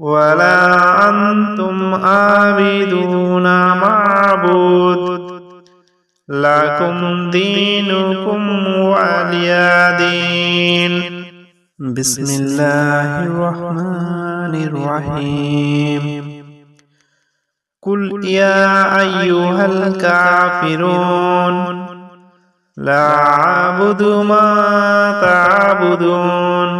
ولا أنتم عابدون ما أعبد لكم دينكم ولي دين. بسم الله الرحمن الرحيم. قل يا أيها الكافرون لا أعبد ما تعبدون.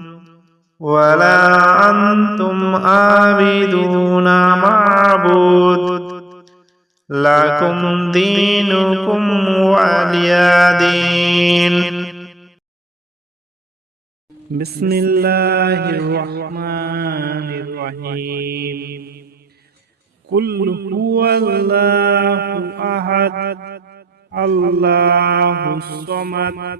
ولا أنتم عابدون ما أعبد لكم دينكم ولي دين. بسم الله الرحمن الرحيم. قل هو الله أحد. الله الصمد.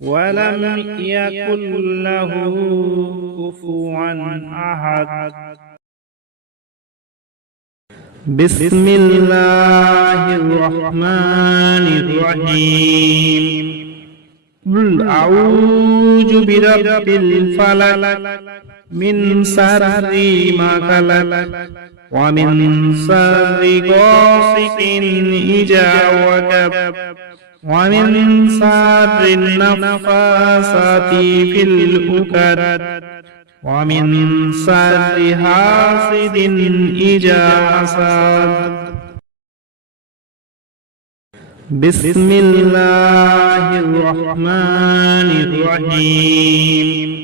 ولم يكن له كفوا أحد. بسم الله الرحمن الرحيم. قل أعوذ برب الفلق من شر ما خلق ومن شر غاسق إذا وقب ومن شر النفاثات في العقد ومن شر حاسد إذا بسم الله الرحمن الرحيم.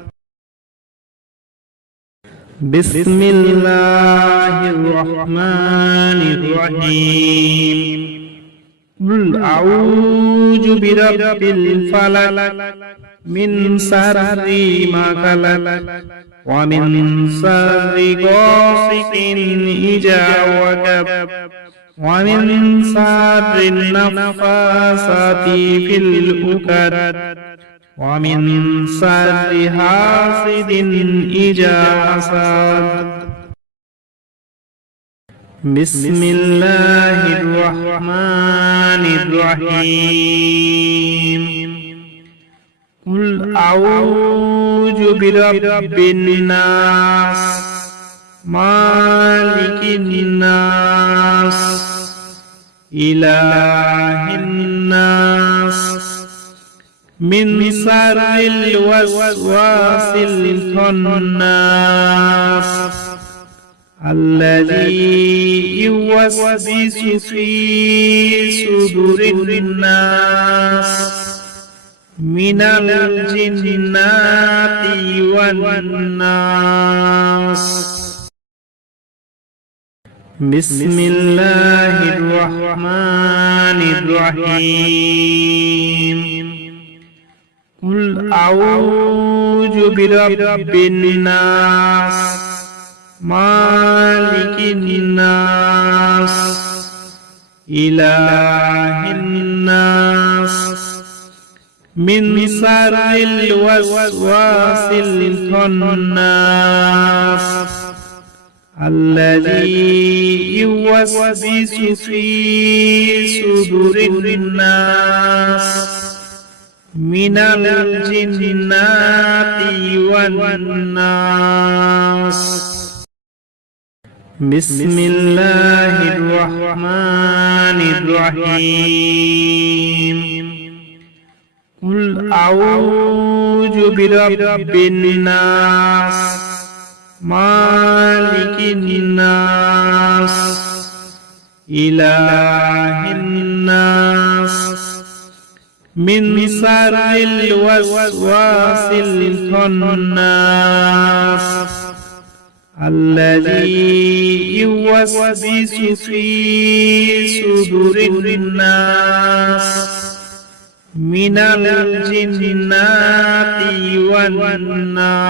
بسم الله الرحمن الرحيم قل أعوذ برب الفلق من شر ما خلق ومن شر غاسق إذا وقب ومن شر النفاثات في العقد ومن شر حاسد إذا حسد بسم الله الرحمن الرحيم. قل أعوذ برب الناس مالك الناس إله من شر الوسواس الخناس الذي يوسوس في صدور الناس من الجنات والناس. بسم الله الرحمن الرحيم. أعوذ برب الناس مالك الناس إله الناس من شر الوسواس الخناس الذي يوسوس في صدور الناس. من الجنات والناس بسم الله الرحمن الرحيم قل أعوذ برب الناس مالك الناس إله الناس من شر الوسواس الخناس الذي يوسوس في صدور الناس من الجنات والناس.